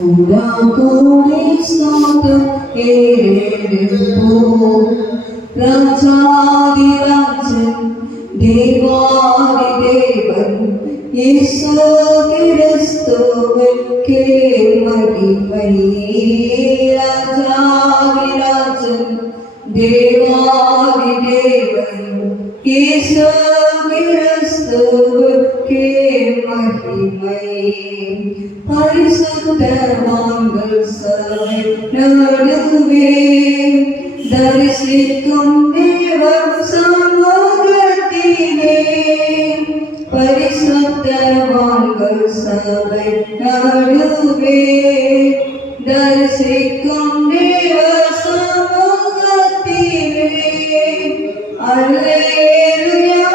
Pura Santa Rajadi Rajan Devadi Devan Yesu Kristuvukke Mahimai Rajadi Rajan Devadi Devan Yesu Kristuvukke Mahimai பரிசுத்தவான்கள் சபை நடுவே தரிசிக்கும் தேவ சமூகத்திலே பரிசுத்தவான்கள் சபை நடுவே தரிசிக்கும் தேவ சமூகத்திலே அல்லேலூயா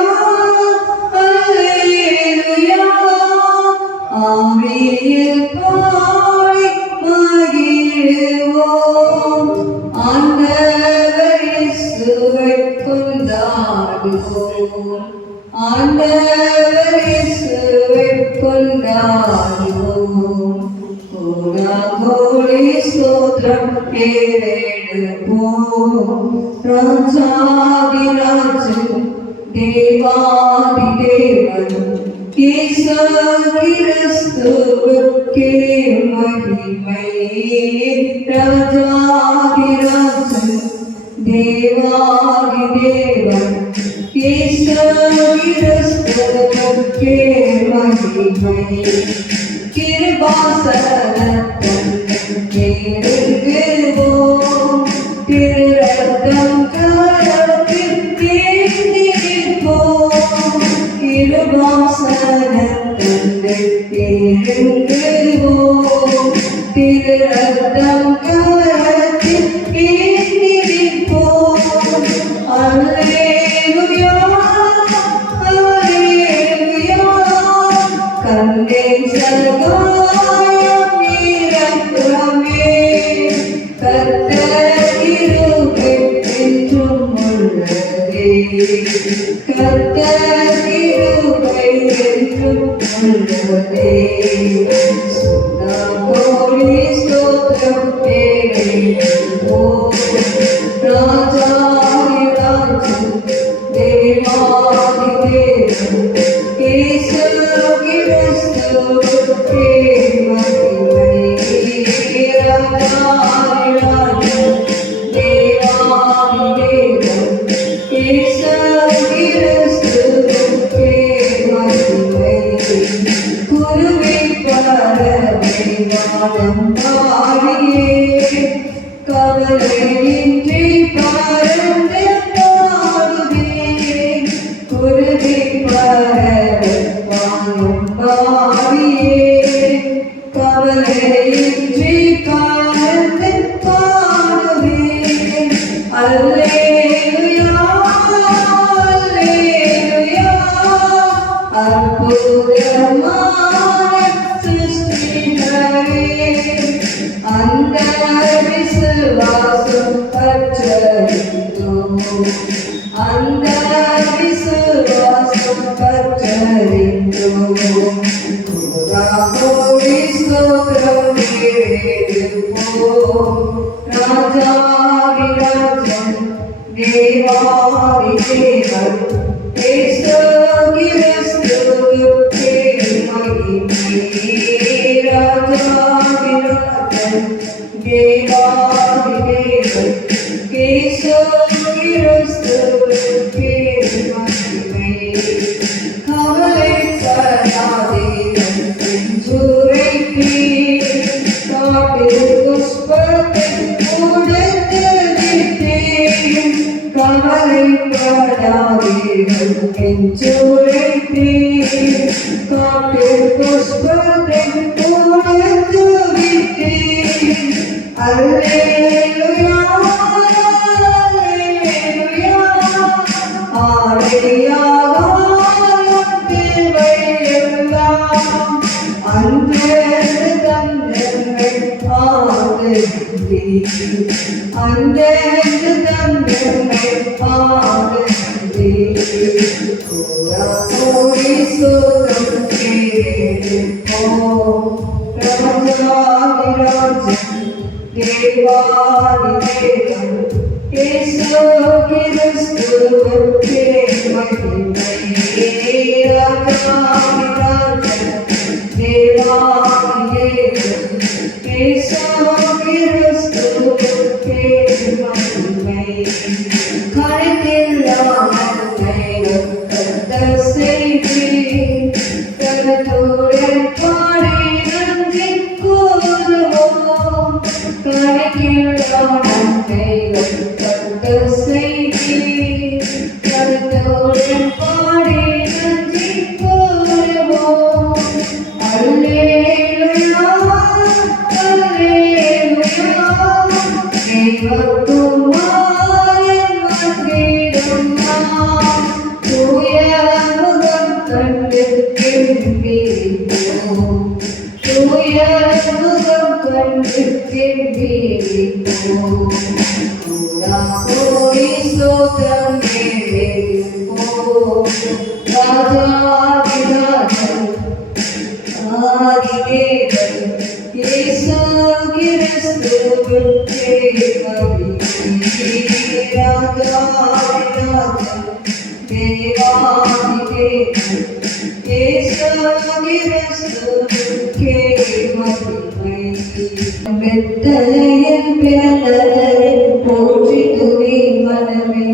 அல்லேலூயா ஆவியில் பாடி மகிழுவோம் ஆண்டவர் இயேசுவை கொண்டாடுவோம் ஆண்டவர் இயேசுவை கொண்டாடுவோம் கோடி ஸ்தோத்திரம் ஏறெடுப்போம் ராஜாதி ராஜன் தேவாதி தேவன் இயேசு கிறிஸ்துவுக்கே மகிமை ராஜாதி ராஜன் தேவாதி தேவன் இயேசு கிறிஸ்துவுக்கே மகிமை கிருபாசனத்தன் கேளுவோம் திருரத்தம் கரத்தில் கேட்டிருப்போம் கிருபாசனத்தன் கேளுவோம் திருரத்தம் கரத்தில் கேட்டிருப்போம் அல்லேலூயா அல்லேலூயா கண்டேன் சகாயம் இரக்கமே கர்த்தர் கிருபை என்றும் உள்ளதே கர்த்தர் கிருபை என்றும் உள்ளதே கோடி ஸ்தோத்திரம் ஏறெடுப்போம் ராஜாதி ராஜன் தேவாதி தேவன் இயேசு கிறிஸ்துவுக்கே மகிமை ராஜாதி ராஜன் தேவாதி தேவன் இயேசு கிறிஸ்துவுக்கே மகிமை குருவே பரமே வானம் பாடியே கவலையின்றி பறந்து பாடுவேன் குருவே பரமே வானம் பாடியே கவலையின்றி பறந்து பாடுவேன் அல்லேலூயா அல்லேலூயா அற்புதமான சிருஷ்டிகரே அந்த விசுவாசம் பற்றறிந்தோம் அந்த விசுவாசம் பற்றறிந்தோம் கோடி ஸ்தோத்திரம் ஏறெடுப்போம் ராஜாதி ராஜன் தேவாதி தேவன் இயேசு கிறிஸ்துவுக்கே மகிமை ராஜாதி ராஜன் தேவாதி தேவன் இயேசு கிறிஸ்துவுக்கே மகிமை கவலைப்படாதே நெஞ்சுரைப்பீர் காட்டில் புஷ்பத்தை கொடுத்து விட்டேன் கவலைப்படாதே நெஞ்சுரைப்பீர் காட்டில் புஷ்பத்தை கொடுத்து விட்டேன் அல்லேலூயா அல்லேலூயா ஆடையாகாலம் தேவையெல்லாம் அந்தேந்து தந்தங்கள் ஆதரித்தே அந்தேந்து தந்தங்கள் ஆதரித்தே கோடி ஸ்தோத்திரம் ஏறெடுப்போம் ராஜாதி தேவாதி தேவன் இயேசு கிறிஸ்துவுக்கே மகிமை. ராஜாதி ராஜன் தேவாதி தேவன் இயேசு கிறிஸ்துவுக்கே மகிமை. கணக்கில்லா நன்மைகள் கர்த்தர் செய்தீர். கர்த்தருடன் பாடி நன்றி கூறுவோம். கணக்கில்லா நன்மைகள் கர்த்தர் செய்தீர். கர்த்தருடன் பாடி நன்றி கூறுவோம். அல்லேலூயா அல்லேலூயா தேவகுமாரன் வந்திடும் நாம். தூய முகம் கண்டு திரும்பிப்போம். தூய முகம் கண்டு திரும்பிப்போம். கோடி ஸ்தோத்திரம் ஏறெடுப்போம். ராஜாதி ராஜன் ஆதிதேவன் இயேசு கிறிஸ்துவுக்கே மகிமை. ராஜாதி ராஜன் தேவாதி தேவன் இயேசு கிறிஸ்துவுக்கே மகிமை. பெத்தலையில் பிறந்தவரை போற்றி துதி மனமே.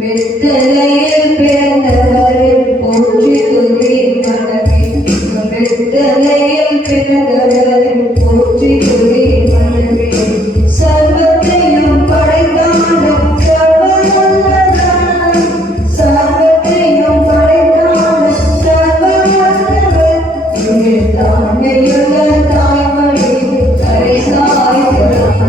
பெத்தலையில் பிறந்தவரை போற்றி துதி மனமே. பெத்தலையில் பிறந்தவரை போற்றி துதி மனமே. சர்வத்தையும் படைத்தான சர்வவல்லவன். சர்வத்தையும் படைத்தான சர்வவல்லவன். தாழ்மையுள்ள தாய்மொழி கரை சாய்கிறான்.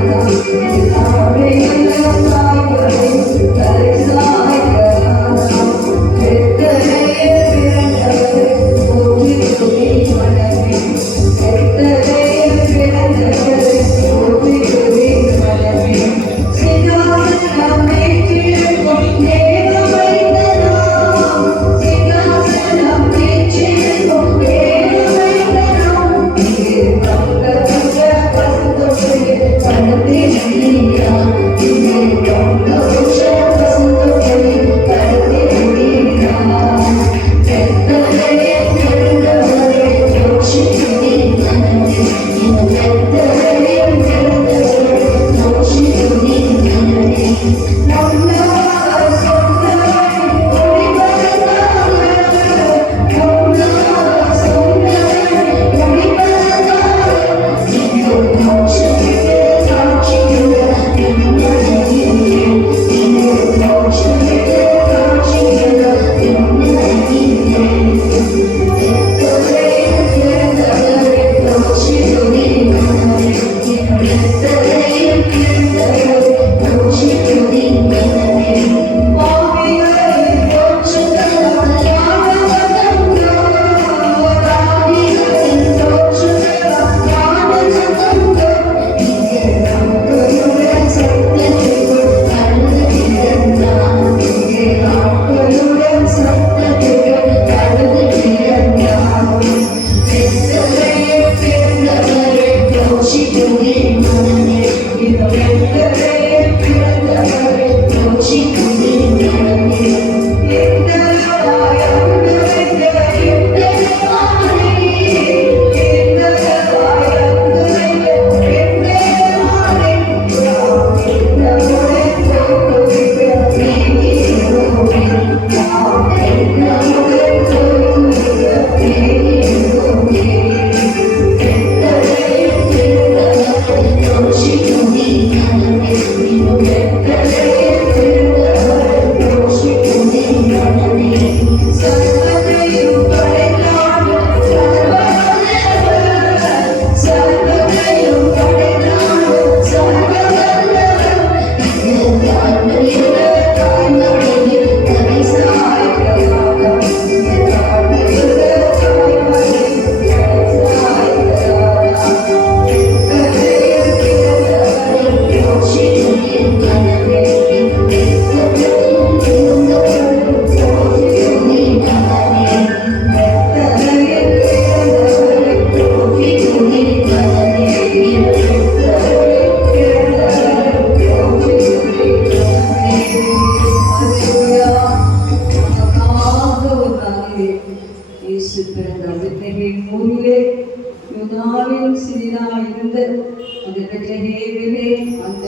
அந்த பெத்லகேமிலே அந்த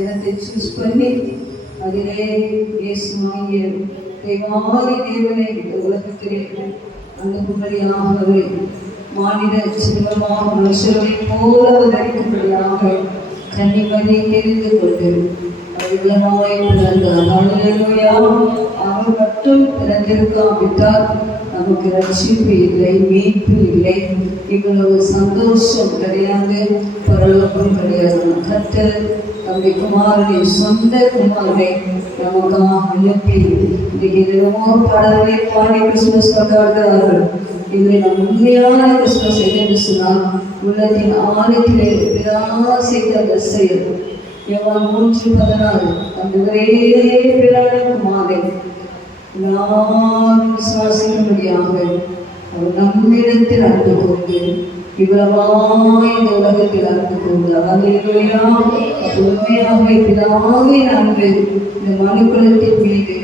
இடத்தை சூஸ் பண்ணி அதிலே இயேசுவாகிய தேவாதி தேவனை இந்த உலகத்திலே அனுப்பும்படியாகவே மாநில செல்வமாக மனுஷரை போல தரிக்கும்படியாக கன்னிமதி தெரிந்து கொண்டு அதிகமாய் பிறந்தார். அவர் மட்டும் பிறந்திருக்காவிட்டால் நமக்கு ரட்சிப்பு இல்லை, மீட்பு இல்லை, இவ்வளவு சந்தோஷம் கிடையாது, பரலோகம் கிடையாது. கர்த்தர் தம்முடைய குமாரனை, சொந்த குமாரனை நமக்காக அனுப்பி இன்னைக்கு எவ்வளவோ பாடல்களை பாடி கிறிஸ்துமஸ் கொண்டாடுகிறார்கள். இதில் நம் உண்மையான கிறிஸ்துமஸ் என்று சொன்னால் உள்ளத்தின் ஆழத்திலே செய்த அந்த செயல். யோவான் 3:16 அந்த ஒரே பிரான குமாரனை எல்லாரும் விசுவாசிக்கும்படியாக அவர் நம்மிடத்தில் அன்பு கொண்டு இவ்வளவாய் இந்த உலகத்தில் அன்பு கொண்டார். அல்லேலூயா. உண்மையாகவே பிதாவின் அன்பு இந்த மனுக்குலத்தின் மீது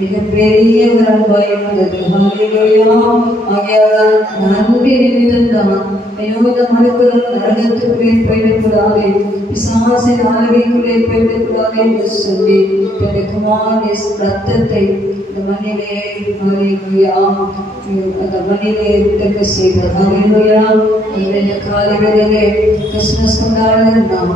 மிகப்பெரிய ஒரு அன்பாய் இருந்தது. அல்லேலூயா. ஆகையால் நன்றி நிமித்தம்தான் ஐயோ இந்த மனுக்குலம் நரகத்துக்குள்ளே போயிடக்கூடாது, பிசாசின் ஆளுகைக்குள்ளே போயிடக்கூடாது என்று சொல்லி தன்னுடைய குமாரனுடைய ரத்தத்தை இந்த மண்ணிலே அந்த மண்ணிலே விட்டக்க செய்தார். அல்லேலூயா. இந்த காலங்களிலே கிறிஸ்துமஸ் கொண்டாடுகிறோம்.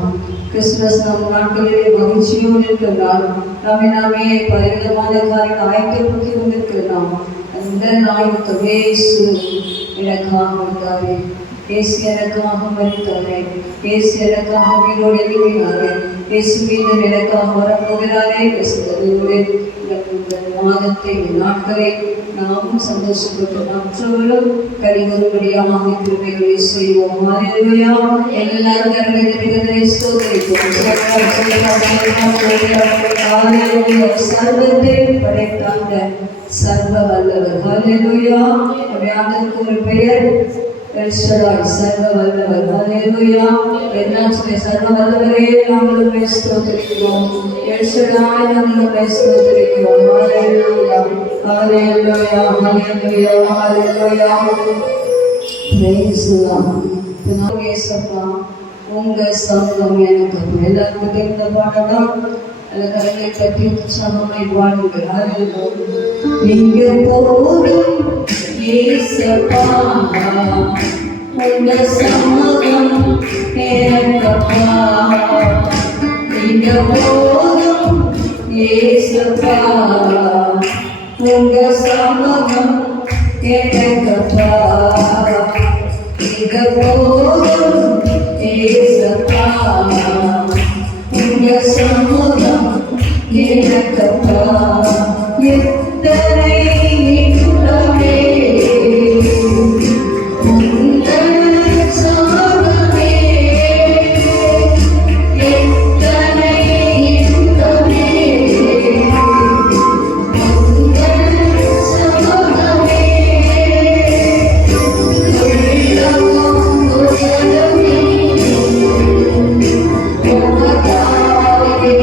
கிறிஸ்துமஸ் நம் நாட்களிலே மகிழ்ச்சியோடு இருக்கிறார். நாமே பலவிதமான காரியங்கள் ஆயத்தப்படுத்தி கொண்டிருக்கிறோம். அந்த நாளுக்கு இயேசு எனக்காக வந்தாரே, இயேசு எனக்காக மரித்தாரே, இயேசு எனக்காக உயிரோடு எழுப்பினாரே, இயேசு மீண்டும் எனக்காக வரப்போகிறாரே பேசுகிறது. மாதத்தை நாட்களை நாமும் சந்தோஷப்பட்டு மற்றவர்களும் கழிவுபடியாக கிருபைகளை செய்வோம். அல்லேலூயா. எல்லாரும் கரங்களை ஸ்தோத்திரிப்போம். சர்வத்தை படைத்தாங்க சர்வ வல்லவர். அல்லேலூயா. அதற்கு ஒரு பெயர் எல்ஷடாய், சர்வ வல்லவர். அல்லேலூயா. எல்லாம் சர்வ வல்லவரே நாங்களும் ஸ்தோத்திரிக்கிறோம். எல்ஷடாய் நாங்களும் ஸ்தோத்திரிக்கிறோம். அல்லேலூயா. Hallelujah, hallelujah, hallelujah. Praise the Lord. Tunavesappa, unga sangam enakku ellarkum therindha paadala alla karangale tatti utsahamai paadungal. Hallelujah. Neenga podum Yesappa, unga sangam enakku neenga podum Yesappa, unga sangam enakku neenga podum Yesappa, unga sangam enakku எத்தனை இன்பமே உந்தன் சமூகமே, எத்தனை இன்பமே உந்தன் சமூகமே, உள்ளமும் உலகமே உமக்காகவே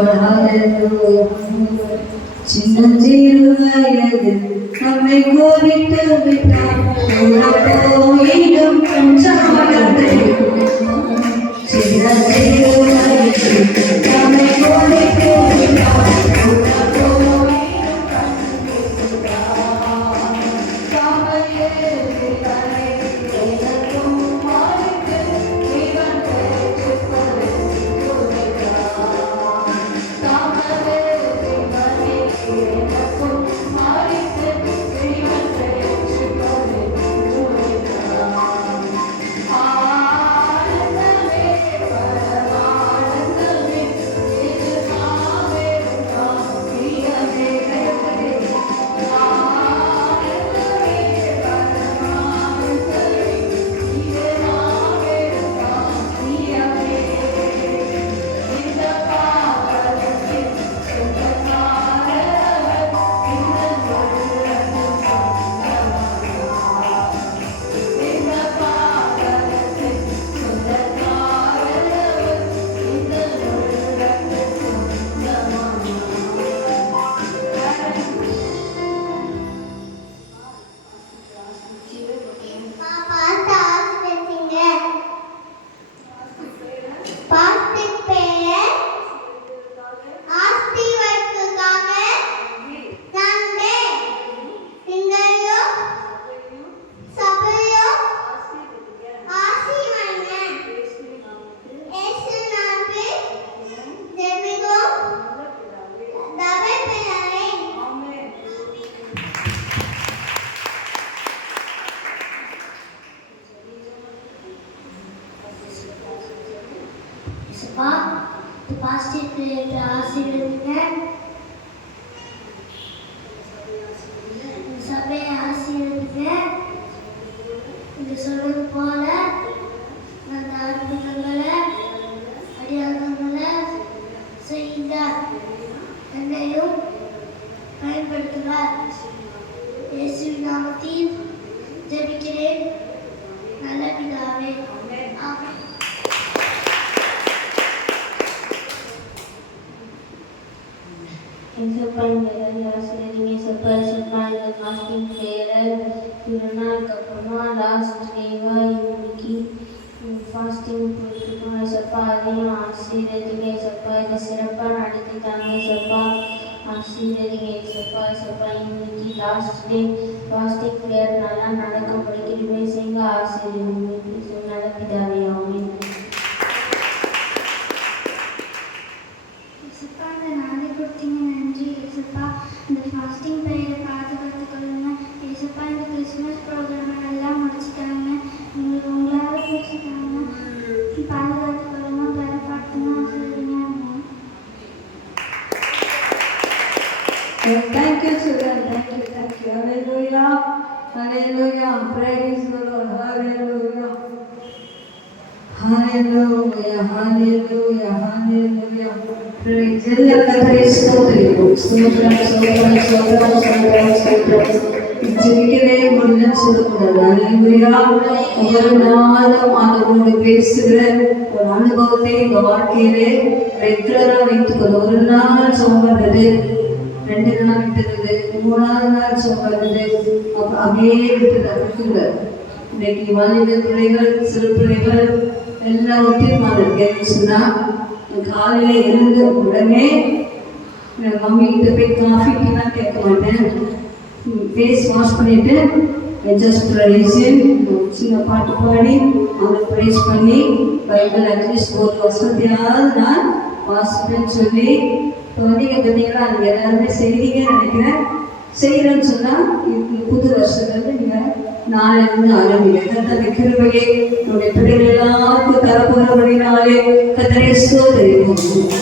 Lord, hallelujah. சின்னஞ்சிறு வயது நம்மை கோரிட்டு விட்டார் போயிடும் கொஞ்சமாகவே சின்னஞ்சிறு வயது நம்மை கோரிட்டு விட்டார் சபையை ஆசீர்வதிங்க. இது சொல்வது போல அந்த அற்புதங்களை அடியாளங்களை செய்யுங்க. என்னையும் பயன்படுத்துவார். இயேசுவின் நாமத்தில் ஜெபிக்கிறேன் நல்ல பிதாவே. ஆமென். Sapa yang berada di sapa yang fasting prayer kirana kapama last deva uniki fasting prayer sapa adina ஆசீர்வதிங்க. சப்பா இந்த சிறப்பா நடத்திட்டாங்க. சப்பா ஆசீர்வதிங்க. சப்பா இன்னைக்கு லாஸ்ட் டே ஃபாஸ்டிங் பிரேயர் நல்லா நடக்கும்படி கிருபை செய்யுங்க. ஆசீர்வதிங்க. நடப்பிதாவே. ஆமென். இந்த ஃபாஸ்டிங் ப்ரேயரை பாதுகாத்துக்கொள்ளுங்க. ஏசப்பா இந்த கிறிஸ்மஸ் ப்ரோக்ராமை நல்லா முடிச்சுட்டாங்க. உங்களுக்கு உங்களால் முடிச்சுட்டாங்க. பாதுகாத்துக்கொள்ளுங்க. பலப்படுத்தணும். Thank you, children. Thank you. Hallelujah. Hallelujah. Praise the Lord. Hallelujah. Hallelujah. Hallelujah. Hallelujah. Praise the Lord. ஜெபிக்கவே முடியல சொல்லக்கூடாது. ஒவ்வொரு நாளும் ஆண்டவரோடு பேசுகிற ஒரு அனுபவத்தை இந்த வாழ்க்கையிலே ரெகுலரா வைத்துக்கொள்ளும். ஒரு நாள் சோம்பறது, 2 நாள் விட்டுறது, 3ஆவது நாள் சோம்பறது, அப்படியே விட்டுறது. இன்னைக்கு வாலிப பிள்ளைகள், சிறு பிள்ளைகள் எல்லாம் ஒத்திருப்பாங்க. சொன்னா காலையில எழுந்து உடனே மம்மி கிட்ட போய் காஃபி டீலாம் கேட்க மாட்டேன். ஃபேஸ் வாஷ் பண்ணிட்டு ஜஸ்ட் ப்ரைஸிங் சின்ன பாட்டு பாடி அவங்களை ப்ரைஸ் பண்ணி பைபிள் அட்லீஸ்ட் ஒரு வருஷத்தையாவது நான் வாசிப்பேன்னு சொல்லி பார்த்தீங்கன்னா அது எல்லாருமே செய்தீங்கன்னு நினைக்கிறேன். செய்கிறேன்னு சொன்னால் புது வருஷத்துலேருந்து நீங்கள் நாளிலிருந்து ஆரம்பிங்க. அந்த கிருபையை நம்முடைய பிள்ளைகள் எல்லாருக்கும் தரப்போறபடினாலே கர்த்தரை ஸ்தோத்திரிப்போம்.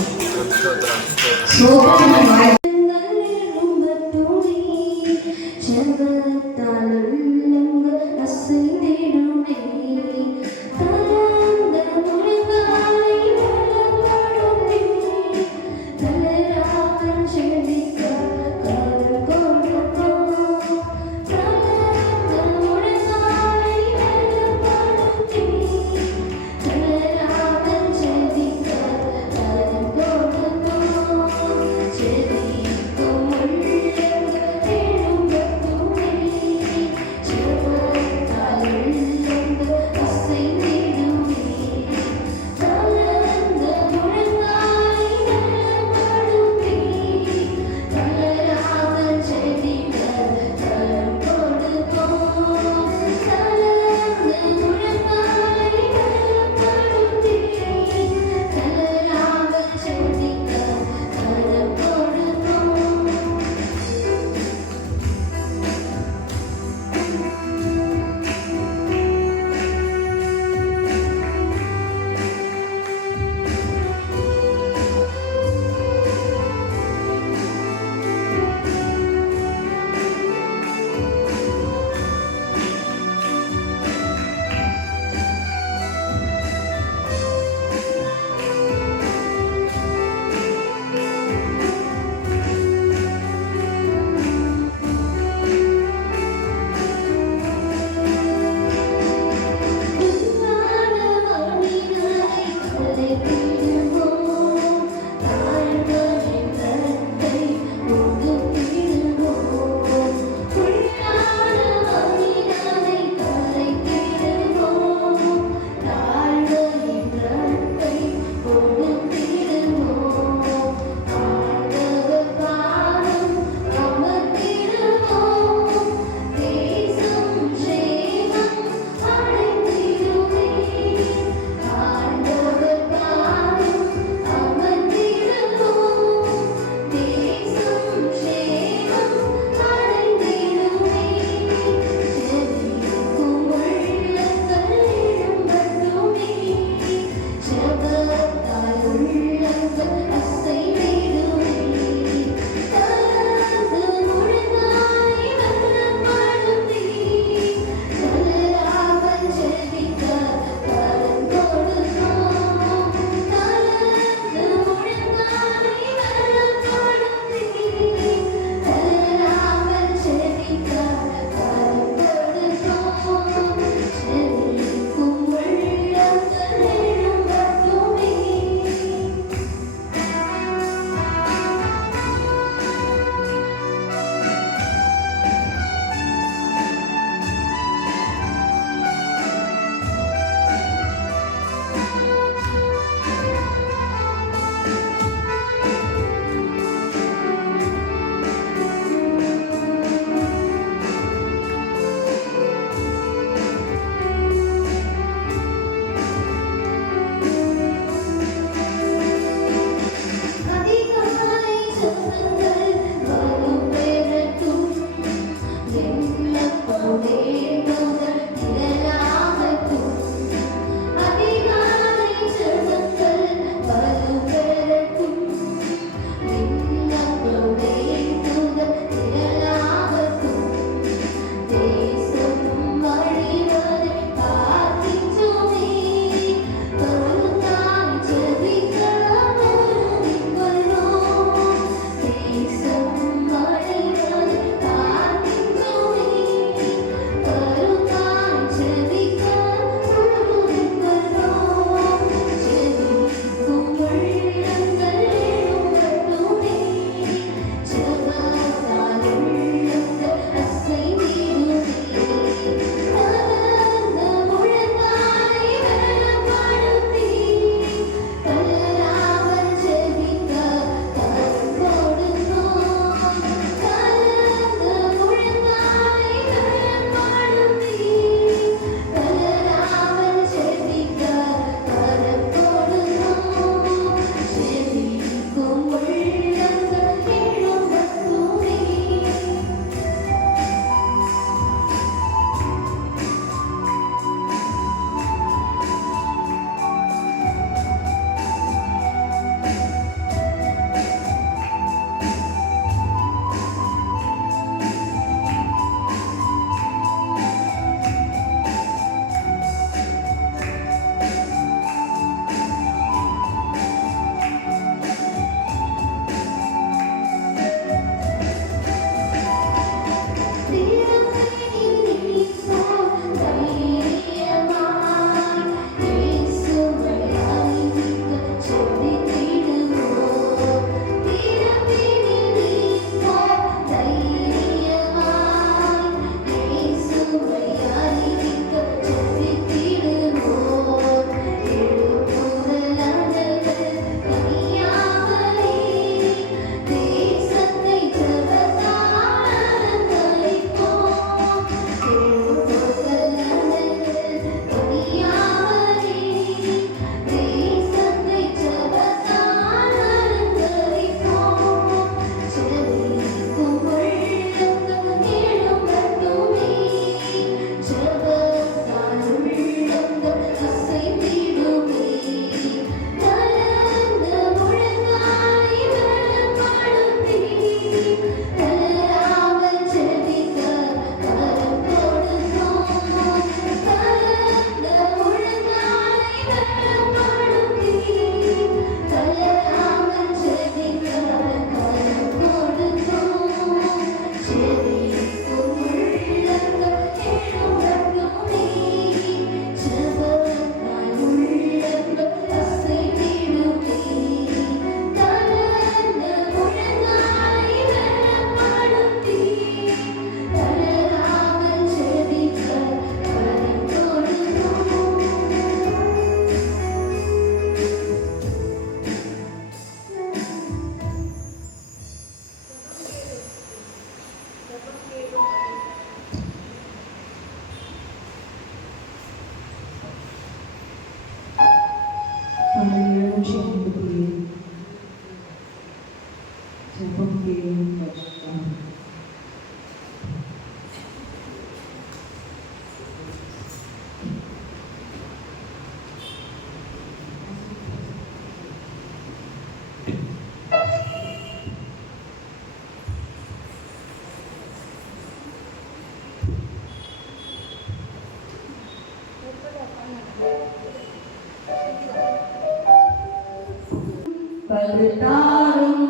படுத்தாரும்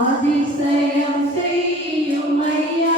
அதிசயம் செய்யும் ஐயா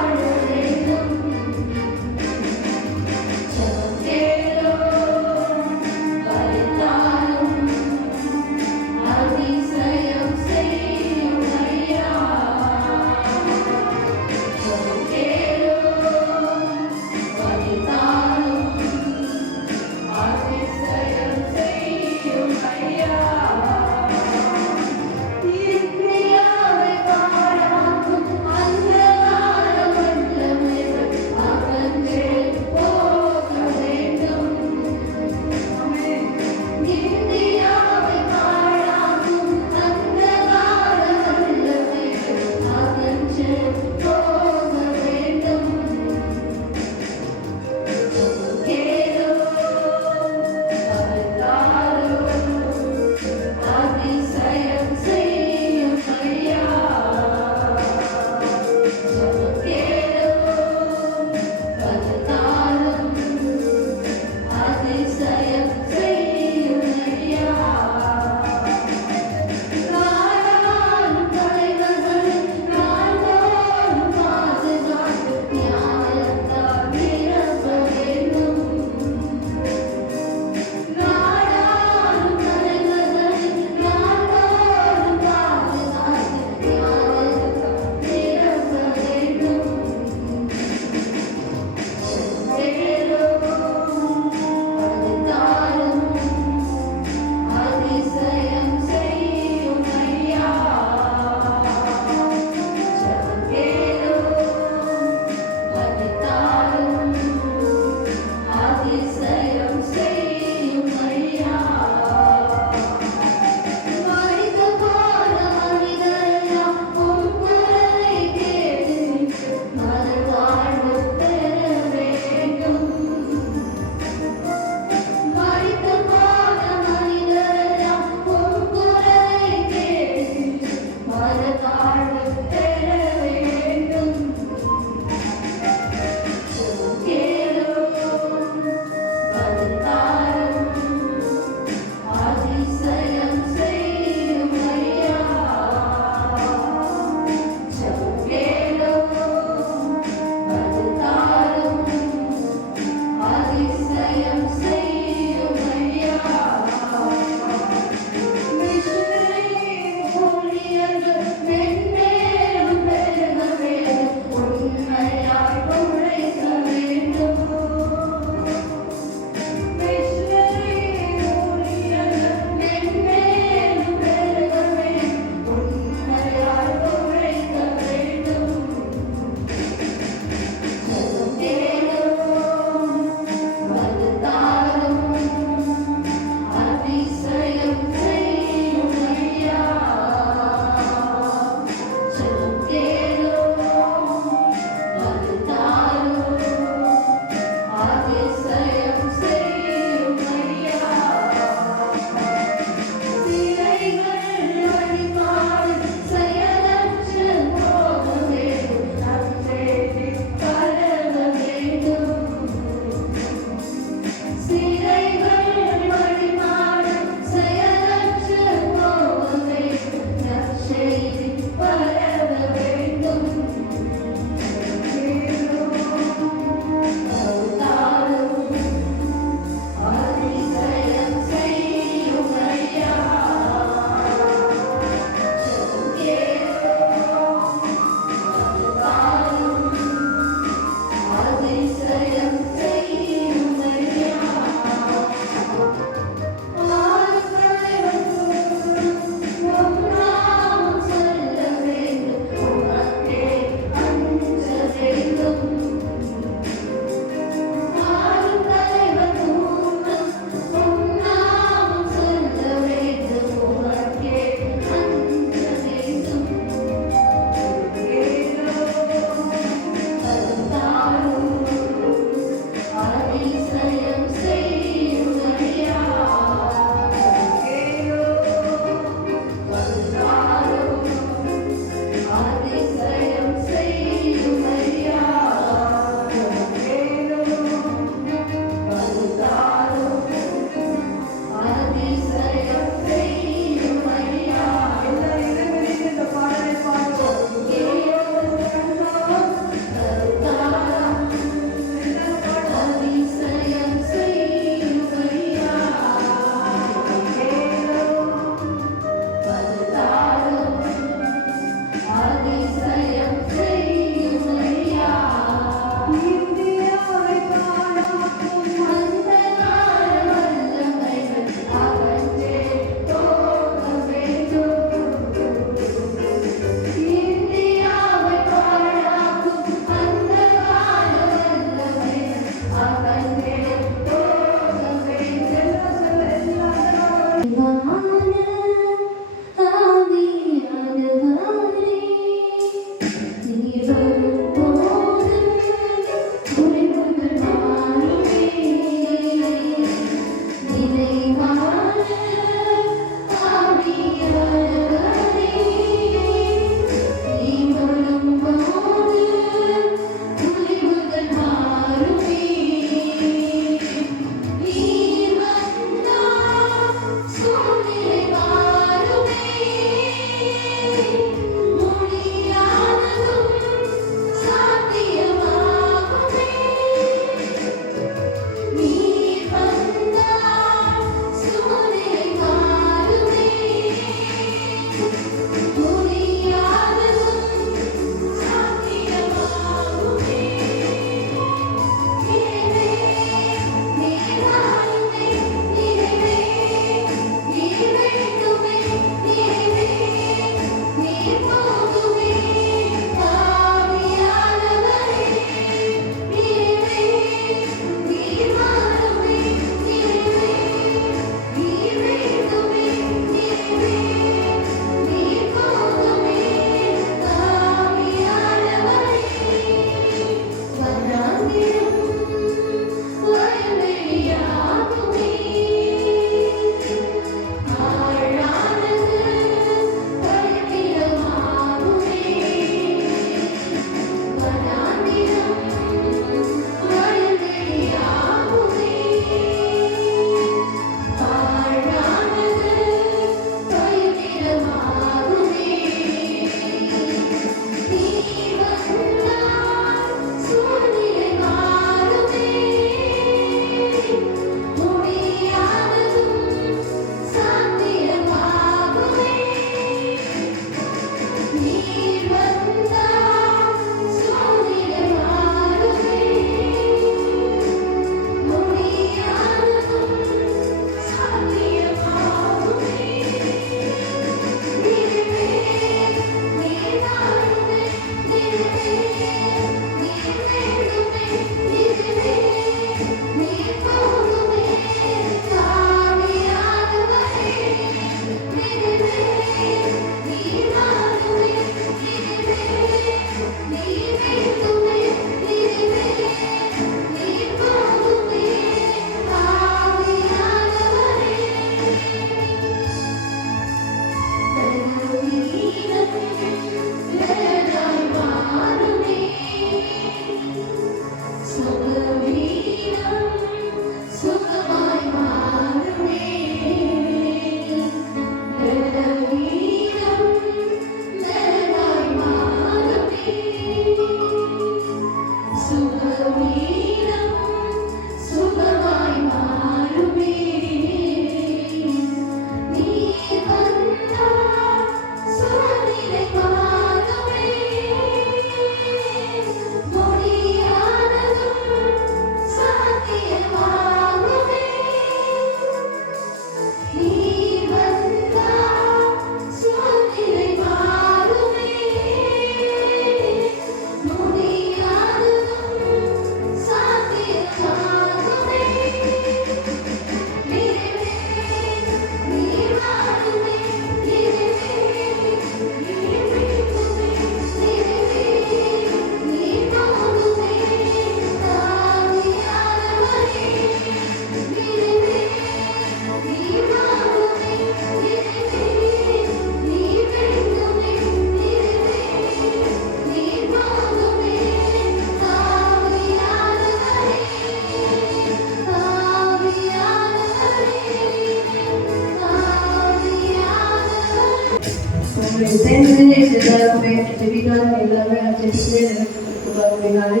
எல்லாமே செடிகளே நினைச்சிருக்கூடாது அப்படின்னாலே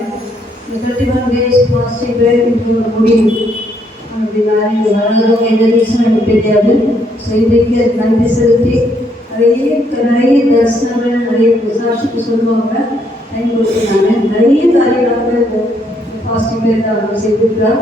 இந்த 31 days fasting prayer இன்றையோட முடியும் அப்படின்னாலே இது வளர்ந்தவங்க எந்த ரீசன் எனக்கு தெரியாது. ஸோ இன்றைக்கு நன்றி செலுத்தி நிறைய தரிசனங்கள் நிறைய விசாரிச்சுட்டு சொல்லுவாங்க. டைம் கொடுத்துருந்தாங்க. நிறைய காரியங்கள் இந்த ஃபாஸ்டிங் பிரேயர் அவங்க செய்திருக்கிறார்.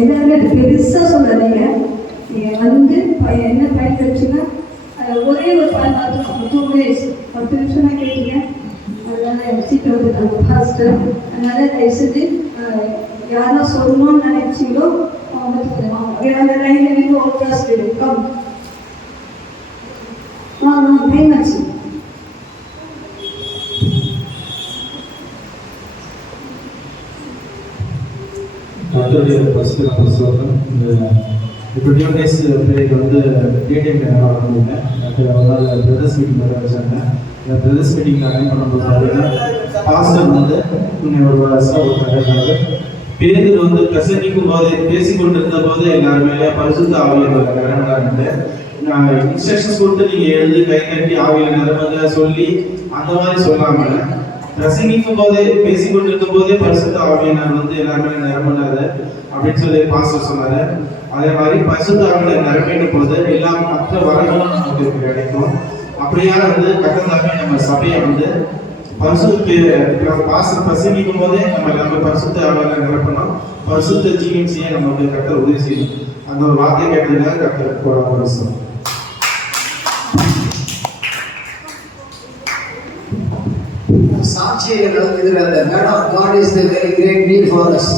எல்லாருமே பெருசாக சொல்லாதீங்க. நீங்கள் வந்து என்ன பயன்படுச்சுன்னா ஒரே ஒரு 2 days 10 நிமிஷம் தான் கேட்டீங்க. அதனால சீக்கிரம் வந்துட்டாங்க ஃபாஸ்ட்டு. அதனால தயவுசெஞ்சு யாரெல்லாம் சொல்லணும்னு நினைச்சீங்களோ அவங்க அந்த லைனில் நின்று ஒரு கிளாஸ் கம் டைம் ஆச்சு. ஃபஸ்ட்டு நம்ம சொல்கிறோம். இப்போ 2 days பிள்ளைக்கு வந்து டிடிஎம் வளர்ந்துருங்க. ஒரு நாள் பிரதர்ஸ் மீட்டிங் வர வச்சாங்க. இந்த பிரதர்ஸ் மீட்டிங் அட்டன் பண்ணும்போது பார்த்தீங்கன்னா பாஸ்டர் வந்து ஒரு வருஷம் ஒரு பேதுரு வந்து பிரசங்கிக்கும் போது பேசிக்கொண்டிருந்த போது எல்லாருமே பரிசுத்த ஆவியானவர் நிரம்பினாரு. இன்ஸ்ட்ரக்ஷன்ஸ் கொடுத்து நீங்க எழுந்து கை கட்டி ஆவியில நிரம்புங்க சொல்லி அந்த மாதிரி சொல்லாம பிரசங்கிக்கும் போதே பேசிக்கொண்டிருக்கும் போதே பரிசுத்த ஆவியானவர் வந்து எல்லாருமே நிரம்பினாரு அப்படின்னு சொல்லி பாஸ்டர் சொன்னாரு. அதே மாதிரி பரிசுத்த ஆவியில நிரம்பின போது எல்லா மற்ற வரங்களும் நமக்கு கிடைக்கும். அப்படியா வந்து கட்டத்தாமே நம்ம சபையை வந்து பாஸ்டர் பிரசங்கிக்கும் போதே நம்ம பரிசுத்த ஆவியில நிரப்பணும். பரிசுத்த ஜீவன் செய்ய நமக்கு கர்த்தர் உதவி செய்யும். அந்த ஒரு வார்த்தை கேட்டதுக்காக கர்த்தருக்கு ஒரு சாட்சியங்கள் இதில் அந்த man of God is the very great need for us.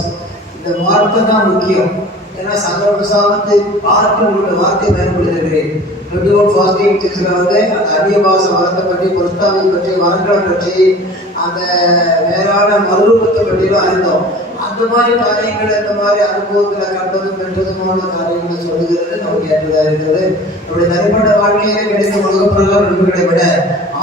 இந்த வார்த்தை தான் முக்கியம். ஏன்னா சங்கரசாமத்தை பார்க்க உள்ள வார்த்தை பயன்படுத்துகிறேன். 21 ஃபாஸ்டிங் சிக்ஸில் வந்து அந்த அந்நிய பாச வரத்தை பற்றி, புஸ்தாவை பற்றி, வரங்களை பற்றி, அந்த வேறான மறுரூபத்தை பற்றியும் அறிந்தோம். அந்த மாதிரி காரியங்கள், இந்த மாதிரி அனுபவத்தில் கண்டதும் பெற்றதுமான காரியங்களை சொல்லுகிறது நமக்கு ஏற்றதாக இருக்கிறது. நம்முடைய தனிப்பட்ட வாழ்க்கையில கிடைத்த உலக பிரகாரம் நண்பர்களை விட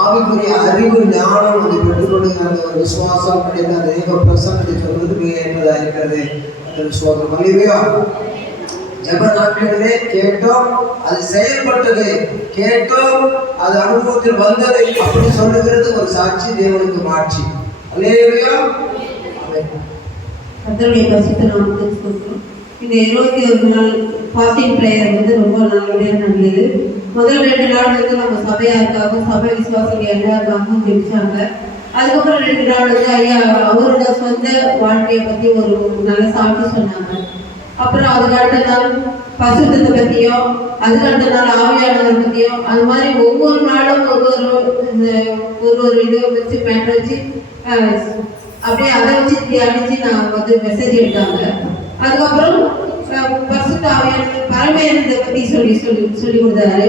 ஆவிக்குரிய அறிவு ஞானம் அதை பெற்றுக்கொள்கிற அந்த ஒரு விசுவாசம் கிடைத்த அந்த தெய்வ பிரசன்னத்தை சொல்வது மிக ஏற்றதாக இருக்கிறது. அந்த விசுவாசம் அல்லையா? ஜப நாட்களிலே கேட்டோம், அது செயல்பட்டது, கேட்டோம், அது அனுபவத்தில் வந்தது அப்படி சொல்லுகிறது ஒரு சாட்சி, தேவனுக்கு மாட்சி. அல்லேலூயா. கர்த்தருடைய பரிசுத்த நாமத்துக்கு ஸ்தோத்திரம். இந்த 21 நாள் ஃபாஸ்டிங் பிரேயர் வந்து ரொம்ப நல்லபடியாக நடந்தது. முதல் 2 நாள் வந்து நம்ம சபையாருக்காக, சபை விசுவாசிகள் எல்லாருக்காகவும் ஜெபிச்சாங்க. அதுக்கப்புறம் 2 நாள் வந்து ஐயா அவரோட சொந்த வாழ்க்கையை பற்றி ஒரு நல்ல சாட்சி சொன்னாங்க. அப்புறம் அதுக்கு அடுத்த நாள் பசுத்தத்தை பற்றியும், அதுக்கு அடுத்த நாள் ஆவியானவர் பற்றியும், அது மாதிரி ஒவ்வொரு நாளும் ஒரு இதை வச்சு மேட்டர் வச்சு அப்படியே அதை வச்சு தியானிச்சு நான் வந்து மெசேஜ் எடுத்தாங்க. அதுக்கப்புறம் பரிசுத்த ஆவியானவர் பரமேயத்தை பற்றி சொல்லி கொடுத்தாரு.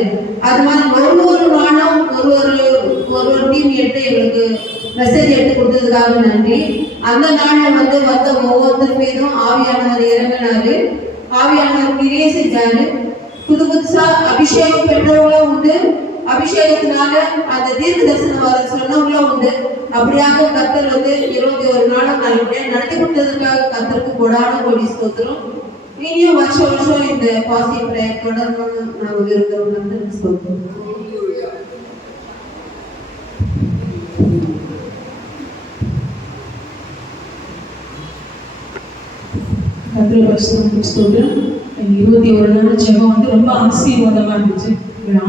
அது மாதிரி ஒரு நாளும் ஒரு டீம் எடுத்து எங்களுக்கு மெசேஜ் எடுத்து கொடுத்ததுக்காக நன்றி. அந்த நாளில் வந்து வந்த ஒவ்வொருத்தர் மீதும் ஆவியானவர் இறங்கினாரு, ஆவியானவர் கிரியை செஞ்சாரு. புதுசா அபிஷேகம் பெற்றவங்களும் உண்டு, அபிஷேகத்தினால அந்த தீர்க்க தரிசனம் வர சொன்னவங்களும் உண்டு. அப்படியாக கர்த்தர் வந்து 21 நாளும் நல்லபடியாக நடத்தி கொடுத்ததுக்காக கர்த்தருக்கு கொடான கோடி ஸ்தோத்திரம். இனியும் வருஷம் இந்த பாசிட்டிவ் பிரேயர் தொடரணும்னு நாங்கள் விரும்புகிறோம். கர்த்தருக்கு ஸ்தோத்திரம். கர்த்தருக்கு ஸ்தோத்திரம். 21 நாள் ஜெபம் வந்து ரொம்ப ஆசீர்வாதமாக இருந்துச்சு.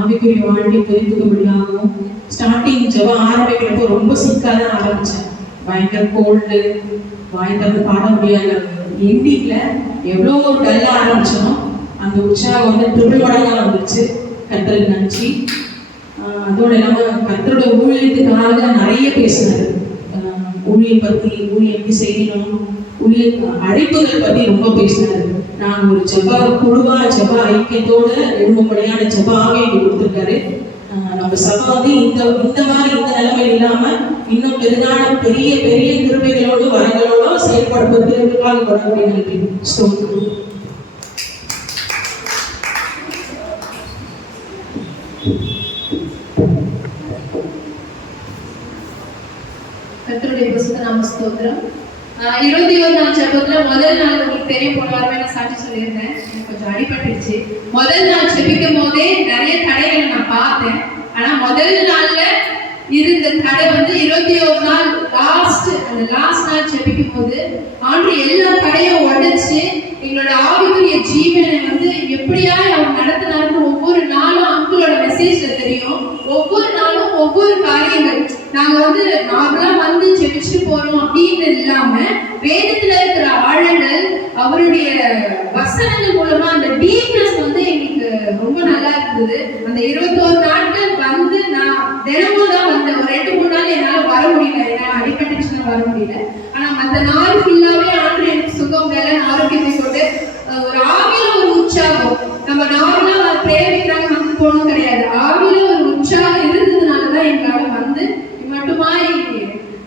ஆவிக்குரிய வாழ்க்கை தெரிந்துக்கபடியாகவும் ஸ்டார்டிங் ஜெபம் ஆரம்பிக்கிறப்போ ரொம்ப சிக்காக தான் ஆரம்பித்தேன். பயங்கர கோல்டு, வாய் தந்து பாட முடியாது. எண்டிங்கில் எவ்வளோ டல்லாக ஆரம்பிச்சோம், அந்த உற்சாகம் வந்து ட்ரிபிள் மடங்காக வந்துருச்சு. கர்த்தருக்கு நன்றி. அதோட இல்லாமல் கர்த்தரோட ஊழியத்துக்காக நிறைய பேசினார். ஊழியம் பற்றி, ஊழியம் எப்படி செய்யணும், ஊழிய அழைப்புகள் பற்றி ரொம்ப பேசினார். நான் ஒரு ஜெப குழுவா, ஜெப ஐக்கியத்தோட எழும்படியான ஜெபாவே எங்களுக்கு கொடுத்துருக்காரு. நம்ம சபை வந்து இந்த மாதிரி இந்த நிலைமை இல்லாம இன்னும் பெரிய பெரிய கிருபைகளோடு வரங்களோட செயல்படுவதற்காக வரக்கூடிய ஸ்தோத்திரம். கர்த்தருடைய பரிசுத்த நாம ஸ்தோத்திரம். 21 நாள் ஜெபத்துல முதல் நாள் உங்களுக்கு தெரியும், போன வாரமே நான் சாட்சி சொல்லியிருந்தேன். எனக்கு கொஞ்சம் அடிபட்டுருச்சு. முதல் நாள் ஜெபிக்கும் போதே நிறைய தடைகளை நான் பார்த்தேன். ஆனா முதல் நாள்ல இருந்த தடை வந்து 21 நாள் லாஸ்ட் நாள் ஜெபிக்கும் போது ஆண்டு எல்லா தடையும் உடைச்சு எங்களோட ஆவிக்குரிய ஜீவனை வந்து எப்படியா அவர் நடத்தினாருன்னு ஒவ்வொரு நாளும் அங்கிளோட மெசேஜ்ல தெரியும். ஒவ்வொரு நாளும் ஒவ்வொரு காரியங்கள் நாங்க வந்து நார்மலா வந்து ஜெபிச்சுட்டு போறோம் அப்படின்னு இல்லாம வேதத்துல இருக்கிற ஆழங்கள், அவருடைய வசனங்கள் மூலமா அந்த டீப்னஸ் வந்து எங்களுக்கு ரொம்ப நல்லா இருந்தது. அந்த 21 நாட்கள் வந்து நான் தினமும் தான் வந்தேன். ஒரு 2-3 நாள் என்னால வர முடியல, ஏன்னா அடிபட்டுச்சுன்னா வர முடியல. ஆனா மற்ற நாள் ஃபுல்லாவே ஆண்டு எனக்கு சுகம், வேலை, ஆரோக்கியத்தை கொண்டு ஒரு ஆவியில ஒரு உற்சாகம். நம்ம நார்மலா பிரேரிக்கிறாங்க வந்து போகணும் கிடையாது. ஆவியில ஒரு உற்சாகம் இருந்ததுனாலதான் எங்களால வந்து மட்டுமாய்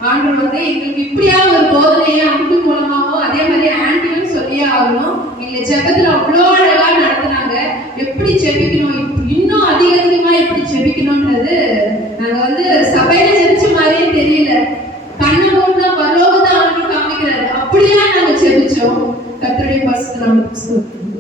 ஆண்டு வந்து எங்களுக்கு இப்படியா ஒரு போதனையை அன்பு மூலமாவோ அதே மாதிரி ஆண்டியும் சொல்லியே ஆகணும். எங்களை ஜெபத்துல அவ்வளோ அழகா நடத்தினாங்க. எப்படி ஜெபிக்கணும், இன்னும் அதிகமா எப்படி ஜெபிக்கணும்ன்றது நாங்க வந்து சபையில ஜெபிச்ச மாதிரியே தெரியல. கண்ணு மூணு பரலோகத்தை ஆண்டு காமிக்கிறாரு. அப்படியா நாங்க ஜெபிச்சோம். ஜெபம். கர்த்தருடைய பரிசுத்த நாமத்துக்கு ஸ்தோத்திரம்.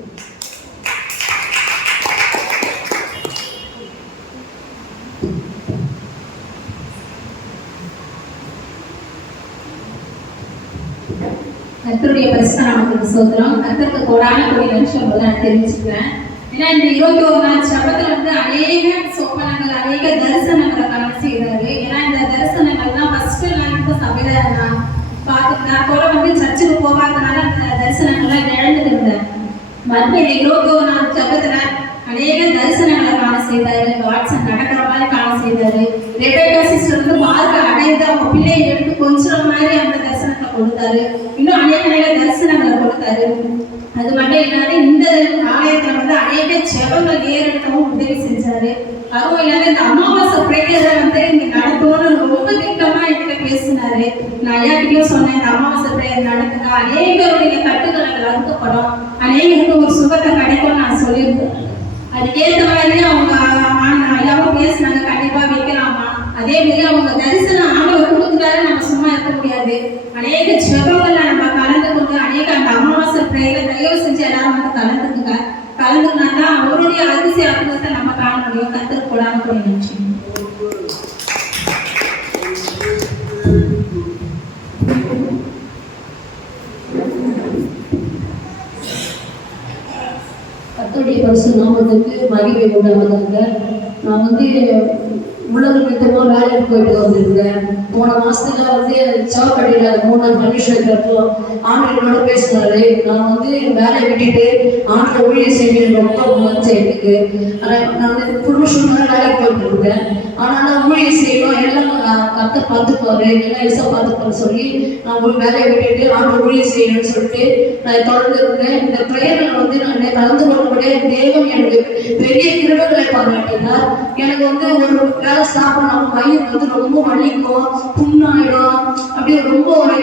கர்த்தருடைய பரிசுத்த நாமத்துக்கு ஸ்தோத்திரம். கர்த்தருக்கு கோடான கோடி நன்றி நான் தெரிவிச்சுக்கிறேன். ஏன்னா இந்த 21 நாள் ஜெபத்துல வந்து அநேக சொப்பனங்கள், அநேக தரிசனங்களை காண செய்தாரு. ஏன்னா இந்த தரிசனங்கள் தான் ஃபர்ஸ்ட் நான் இந்த சபையில நான் பார்த்துட்டேன். போல வந்து சர்ச்சுக்கு போகாதனால அந்த தரிசனங்கள்லாம் இழந்துட்டு இருந்தேன். மறுபடியும் 21 நாள் ஜெபத்துல அநேக தரிசனங்களை காண செய்தாரு. வாட்ஸ்அப் நடக்கிற மாதிரி காண செய்தாரு. ரெபேக்கா சிஸ்டர் வந்து மார்க்க அடைந்து அவங்க பிள்ளையை எடுத்து கொஞ்சம் மாதிரி அந்த தரிசனத்தை கொடுத்தாரு. இன்னும் அநேக தரிசனங்களை கொடுத்தாரு. அது மட்டும் இல்லாத இந்த ஆலயத்துல வந்து அநேக ஜெபங்கள் ஏறெடுக்கவும் உதவி செஞ்சாரு. அதுவும் இல்லாத இந்த அமாவாசை பிரேயரை வந்து இங்க நடத்தணும்னு ரொம்ப திட்டமா என்கிட்ட பேசினாரு. நான் ஐயாக்கிட்டையும் சொன்னேன், இந்த அமாவாசை பிரேயர் நடத்துங்க, அநேகருடைய கட்டுக்கள் அறுக்கப்படும், அநேகருக்கு ஒரு சுகத்தை கிடைக்கும்னு நான் சொல்லியிருந்தேன். அதுக்கேற்ற மாதிரி அவங்க ஐயாவும் பேசினாங்க, கண்டிப்பா வைக்கலாமா. அதே மாதிரி அவங்க தரிசனம் ஆண்டவர் கொடுக்குறாரு, நம்ம சும்மா இருக்க முடியாது. அநேக ஜெபங்கள்ல நம்ம கலந்து கொண்டு அநேக அந்த அமாவாசை பிரேயரை தயவு செஞ்சு எல்லாரும் வந்து கலந்துக்கினாதான் அவருடைய அதிசய அற்புதத்தை நம்ம காண முடியும். கர்த்தருக்கு கொடாம போய் நினைச்சு கர்த்தருடைய பரிசுத்த நாமத்துக்கு மகிமை உண்டாவதாக. நான் வந்து உலக நிமித்தமா வேலைக்கு போயிட்டு வந்திருந்தேன். போன மாசத்துல வந்து சாக்கடையில 3 நாள் பர்மிஷன் இருக்கிறப்போ ஆண்டவரோட பேசினாரு. நான் வந்து வேலையை விட்டுட்டு ஆண்டை ஊழியர் செய்ய ரொம்ப மனசு எனக்கு. நான் வந்து குடும்ப சூழ்நிலை வேலைக்கு போயிட்டு இருக்கேன். ஆனாலும் ஊழியர் செய்யணும், எல்லாம் கத்தை பார்த்துப்பாரு, எல்லாம் எசா பார்த்துப்பாரு சொல்லி நான் ஒரு வேலையை விட்டுட்டு ஆண்டை ஊழியர் செய்யணும்னு சொல்லிட்டு நான் தொடர்ந்து இருந்தேன். இந்த பிரேயர்ல வந்து நான் கலந்து கொள்ளக்கூடிய தேவன் எனக்கு பெரிய கிருபைகளை பாராட்டினார். எனக்கு வந்து ஒரு வேலை சாப்பிடணும், வயிறு வந்து ரொம்ப வலிக்கும், புண்ணாயிடும், அப்படியே ரொம்ப ஒரு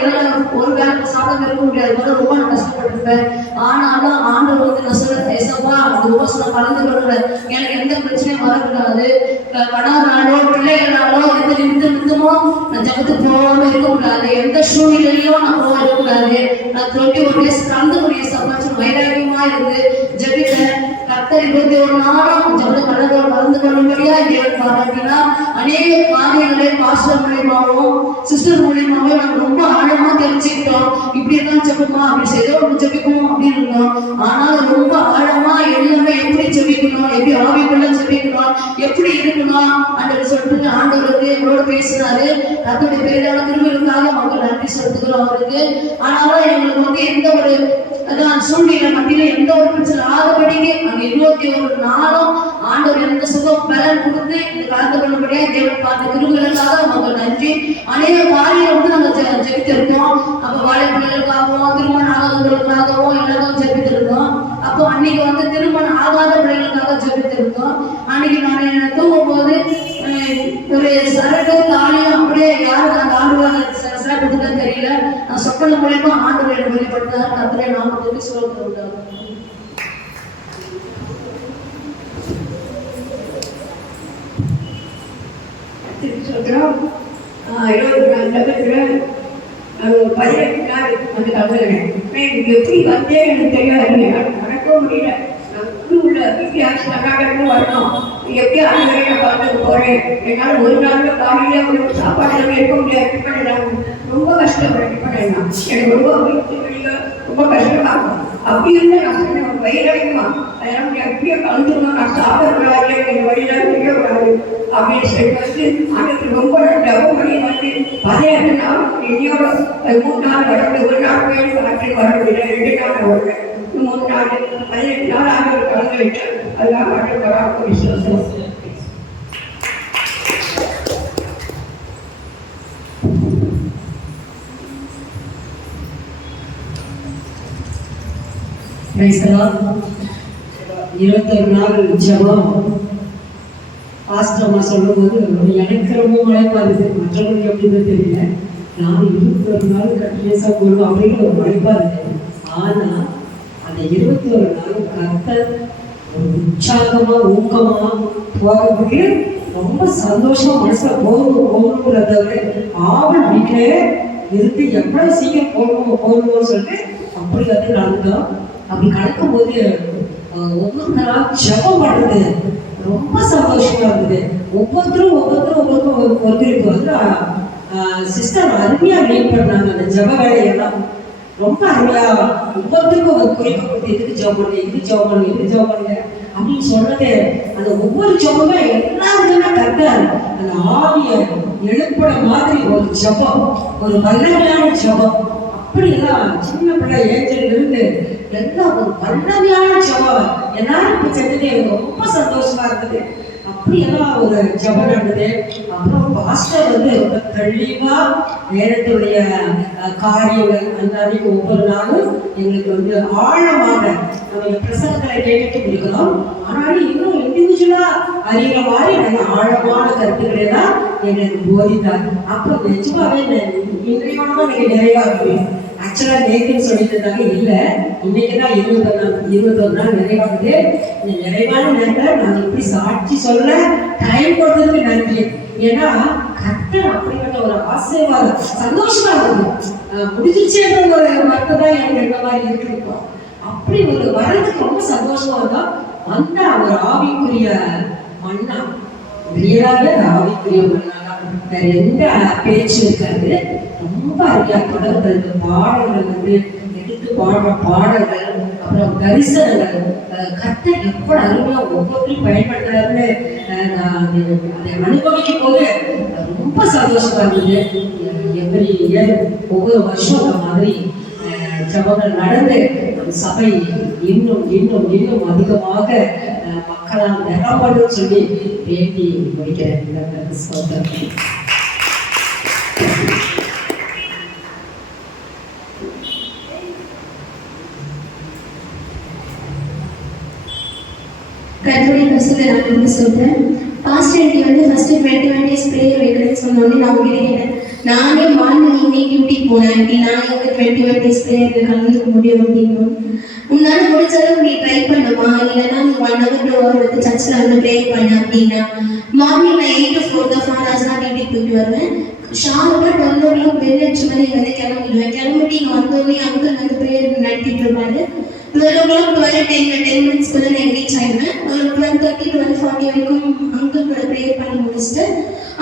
வேலை சாப்பிட இருக்க முடியாது, ரொம்ப நான் கஷ்டப்பட்டிருப்பேன். ஆனாலும் ஆண்டவர் வந்து நான் சொல்ல ஏசப்பா அந்த உபசனம் கலந்து கொள்கிறேன், எனக்கு எந்த பிரச்சனையும் வரக்கூடாது, கணவனாலோ பிள்ளைகளாலோ எந்த நிமித்தமோ நான் ஜபத்துக்கு போகாம இருக்க கூடாது, எந்த சூழ்நிலையிலும் நான் போக இருக்கக்கூடாது. நான் 21 days கலந்து கொடிய சம்பாதிச்சு வைராகியமா இருந்து ஜபித்தேன். கர்த்தர் 21 நாளும் ஜபத்தை கலந்து கொள்ளும்படியா தேவன் பாராட்டினார். அநேக காரியங்களை பாஸ்டர் மூலியமாகவும் சிஸ்டர் மூலியமாகவும் நம்ம ரொம்ப ஆழமா தெரிஞ்சுக்கிட்டோம். இப்படி எல்லாம் ஜபிக்குமா, அப்படி செய்தோ ஜபிக்கணும் அப்படின்னு இருந்தோம். ஆனால் ரொம்ப ஆழமா எல்லாமே எப்படி ஜபிக்கணும், எப்படி ஆவிக்குள்ள ஜபிக்கணும், எப்படி இருக்கணும் அப்படின்னு சொல்லிட்டு ஆண்டவர் வந்து எங்களோட பேசினாரு. கர்த்தருடைய பெரிதான கிருபைகளுக்காக மக்கள் நன்றி செலுத்துகிறோம் அவருக்கு. ஆனாலும் எங்களுக்கு வந்து எந்த ஒரு சூழ்நிலை மத்தியில எந்த ஒரு பிரச்சனை ஆகப்படிக்கு அங்க 21 நாளும் ஆண்டவர் எந்த சுகம் பலன் கொடுத்து இந்த கலந்து கொள்ளபடியா தேவன் பார்த்த கிருபைகளுக்காக மக்கள் நன்றி. அநேக காரியம் வந்து நாங்கள் ஜெபித்திருக்கோம். அப்போ வாழைப்பிள்ளைகளுக்காகவும் திருமணம் ஆகாதவர்களுக்காகவும் எல்லாரும் ஜெபித்திருக்கோம். அப்போ அன்னைக்கு வந்து திருமணம் ஆகாத பிள்ளைகளுக்காக ஜெபித்திருக்கோம். அன்னைக்கு நான் தூங்கும் போது ஒரு சரக்கு தாலியும் அப்படியே யாருக்கு அந்த ஆண்டுவாங்க சிறப்புன்னு தெரியல. நான் சொப்பன மூலமா ஆண்டவர் எனக்கு வெளிப்படுத்தார். கர்த்தரை நாமத்துக்கு ஸ்தோத்திரம் உண்டாகும். சொல்றோம் 24 ஜபத்துல நான் ஒரு 18 நாள் வந்து கலந்துக்கிறேன். எப்படி வந்தேன் எனக்கு தெரியாது, நடக்கவும் முடியல. நான் உள்ள வீட்டு ஆட்சி நல்லாடமும் வரணும், எப்படி ஆண்டுகளை பார்த்துட்டு போறேன். என்னால் ஒரு நாள் காலையில ஒரு சாப்பாடு இருக்க முடியாது. நான் ரொம்ப கஷ்டப்படுறேன். எனக்கு ரொம்ப வீட்டு வெளியில ரொம்ப கஷ்டமாகும். அப்படி இருந்தா நான் சொன்னேன் வயிறாயுமா, அதெல்லாம் எப்படியோ கலந்துக்கணும், நான் சாப்பிடக்கூடாது, என் வழியில தெரியக்கூடாது அப்படின்னு சொல்லிட்டு வந்து ஆண்டுக்கு ரொம்ப டபுள் பண்ணி வந்து 18 நாள் என்னையோட 3 நாள் கடந்து ஒரு நாள் போய் ஆற்றுக்கு வர முடியல. 2 நாள் வருவேன், 3 நாள் 18 நாள் ஆண்டு கலந்து விட்டேன். அதெல்லாம் ஆண்டு வராமல் விசுவாசம். பேசலாம். 21 நாள் ஜபம் ஆஸ்திரமா சொல்லும்போது எனக்கு ரொம்ப மழைப்பா இருக்குது, மற்றவங்களுக்கு எப்படின்னு தெரியல. நான் 21 நாள் கண்டினியூஸாக போடுவோம் அப்படின்னு ஒரு மழைப்பா இருக்கு. ஆனால் அந்த 21 நாள் கர்த்தர் ஒரு உற்சாகமா ஊக்கமா போகிறதுக்கு ரொம்ப சந்தோஷமா மனசுல போகணுங்கிறத ஆவல் வீட்டிலே இருந்து எவ்வளவு சீக்கிரம் போகணும்னு சொல்லிட்டு அப்படி வந்து நடந்தோம். அப்படி கடக்கும்போது ஒவ்வொருத்தரா ஜெபம் பண்ணுறது ரொம்ப சந்தோஷமா இருந்தது. ஒவ்வொருத்தரும் ஒருத்தருக்கு வந்து சிஸ்டர் அருமையா லீட் பண்ணாங்க. அந்த ஜெப வேலையெல்லாம் ரொம்ப அருமையா ஒவ்வொருத்தருக்கும் ஒரு குறிப்பை கொடுத்து இதுக்கு ஜெபம் பண்ணுங்க, இதுக்கு ஜெபம் பண்ணுங்க, இதுக்கு ஜெபம் பண்ணுங்க அப்படின்னு சொன்னது. அந்த ஒவ்வொரு ஜெபமே எல்லாருக்குமே கரெக்டா அந்த ஆவியை எழுப்புற மாதிரி ஒரு ஜெபம், ஒரு வல்லமையான ஜெபம். அப்படிலாம் சின்ன பிள்ளை ஏஞ்சல் இருந்து எல்லாம் ஒரு வல்லமையான ஜெபம் எல்லாரும் இப்ப செஞ்சது எனக்கு ரொம்ப சந்தோஷமா இருந்தது. அப்படியெல்லாம் ஒரு ஜெபம் நடந்தது. அப்புறம் பாஸ்டர் வந்து ரொம்ப தெளிவா நேரத்துடைய காரியங்கள் அந்த அன்னைக்கு ஒவ்வொரு நாளும் எங்களுக்கு வந்து ஆழமாக நம்ம பிரசங்கங்களை கேட்டு கொடுக்கிறோம். ஆனாலும் இன்னும் இண்டிவிஜுவலா அறிகிற மாதிரி நல்ல ஆழமான கருத்துக்களை தான் எங்களுக்கு போதித்தார். அப்புறம் நிஜமாவே இன்றையோட நீங்க நிறைவா இருக்கணும். ஆக்சுவலா நேற்று சொல்லிட்டு இருந்தாங்க, இல்லை இன்னைக்குதான் 21 நாள் நிறைவாகுது. இந்த நிறைவான நேரத்தில் நான் இப்படி சாட்சி சொல்ல டைம் கொடுத்ததுக்கு நன்றி. ஏன்னா கர்த்தர் அப்படிப்பட்ட ஒரு ஆசீர்வாதம் சந்தோஷமா இருந்தது. முடிஞ்சிச்சேன்ற ஒரு மருத்துவ தான் எனக்கு எந்த மாதிரி இருக்கு. அப்படி ஒரு வரதுக்கு ரொம்ப சந்தோஷமா இருந்தோம். வந்தா ஒரு ஆவிக்குரிய மண்ணா, ரியலாக ஆவிக்குரிய மண்ணா, வேற எந்த பேச்சு இருக்காது. ரொம்ப அருமையா தொடர்ந்து பாடல்கள் வந்து எடுத்து பாடுற பாடல்கள், அப்புறம் தரிசனங்கள், கர்த்தர் எவ்வளவு அருமையா ஒவ்வொருத்தையும் பயன்படுத்துறாருன்னு அதை அனுபவிக்கும் போது ரொம்ப சந்தோஷமா இருந்தது. எவ்ரி இயர் ஒவ்வொரு வருஷம் அந்த மாதிரி ஜபங்கள் நடந்து நம் சபை இன்னும் இன்னும் இன்னும் அதிகமாக மக்களால் நிரம்பணும்னு சொல்லி வேண்டி முடிக்கிறேன். கர்த்தருடைய பரிசுத்த நாமத்துக்கு சொல்றேன். பாஸ்டர் எனக்கு வந்து ஃபர்ஸ்ட் 21 days ப்ரேயர் வைக்கிறேன்னு சொன்னோடனே நான் உங்ககிட்ட கேட்டேன். நானே மார்னிங் ஈவினிங் டியூட்டிக்கு போனேன். நான் எங்க 21 days ப்ரேயர்ல கலந்துக்க முடியும் அப்படின்னு. உன்னால முடிஞ்ச அளவுக்கு நீ ட்ரை பண்ணுமா, இல்லைன்னா நீ 1 hour 2 hour வந்து சர்ச்சில் வந்து ப்ரேயர் பண்ண அப்படின்னா. மார்னிங் நான் 8 to 4 தான் 4 hours தான் டியூட்டிக்கு போயிட்டு வருவேன். ஷார்ப்பாக 12 o'clock பெல் அடிச்ச மாதிரி வந்து கிளம்பிடுவேன். கிளம்பிட்டு இங்கே வந்தோடனே அங்கிள் வந்து ப்ரேயர் நடத்திட்டு இருப்பாரு. 12 o'clock 10 minutes நான் ரீச் ஆயிடுவேன். 12:30 to 12:40 வரைக்கும் அங்கிள் கூட ப்ரேயர் பண்ணி முடிச்சுட்டு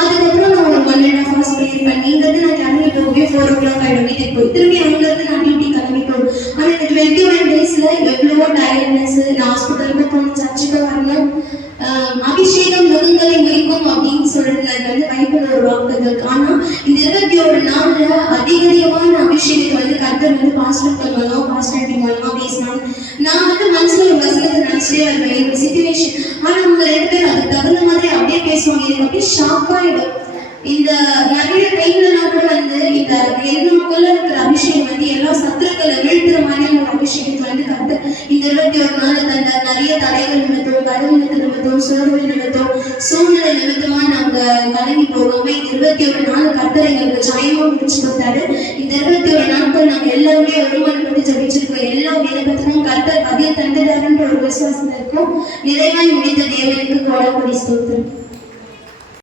அதுக்கப்புறம் நான் ஒரு 1.5 hours ப்ரேயர் பண்ணி இங்கிருந்து நான் கிளம்பி போகவே 4 o'clock ஆகிடும் வீட்டுக்கு போய். திரும்பி அங்கிருந்து நான் டியூட்டி கிளம்பி போகும். ஆனால் இந்த 21 daysல எவ்வளவோ டயர்ட்னஸ், நான் ஹாஸ்பிட்டலுக்கு போகணும், சர்ச்சுக்கு வரணும், அபிஷேகம் முகங்களை முடிக்கும் அப்படின்னு சொல்றது வந்து பைபிள் ஒரு வாக்குகள் இருக்கு. ஆனா இந்த 21 நாள்ல அதிகமான அபிஷேகத்தை வந்து கர்த்தர் வந்து பாஸ்டர் மூலமா பாஸ்டர் மூலமா பேசினாங்க. நான் வந்து மனசுல ஒரு வசனத்தை நினைச்சிட்டே வருவேன் ஒரு சிச்சுவேஷன். ஆனா அவங்க 2 பேரும் அதுக்கு தகுந்த மாதிரி அப்படியே பேசுவாங்க. எனக்கு அப்படியே ஷாக் ஆயிடும். இந்த நிறைய டைம்லாம் கூட வந்து இந்த எதுக்குள்ள இருக்கிற அபிஷேகம் வந்து எல்லா சத்துருக்களை வீழ்த்துற மாதிரியான ஒரு அபிஷேகத்தை வந்து கர்த்தர் இந்த 21 நாள் தந்த நிறைய தடைகள் நிமித்தம், கடவுளுக்கு நிமித்தம், சோர்வு நிமித்தம், சூழ்நிலை நிமித்தமா நாங்க கலங்கி போகாம இந்த 21 நாள் கர்த்தர் எங்களுக்கு ஜெயமா முடிச்சு கொடுத்தாரு. இந்த 21 நாட்கள் நாங்க எல்லாருமே ஒருமனப்பட்டு ஜெபிச்சிருக்கோம். எல்லா விதத்திலும் கர்த்தர் பதில் தந்துட்டாருன்ற ஒரு விசுவாசம் இருக்கும். நிறைவாய் முடித்த தேவனுக்கு கோடாகோடி ஸ்தோத்திரம்.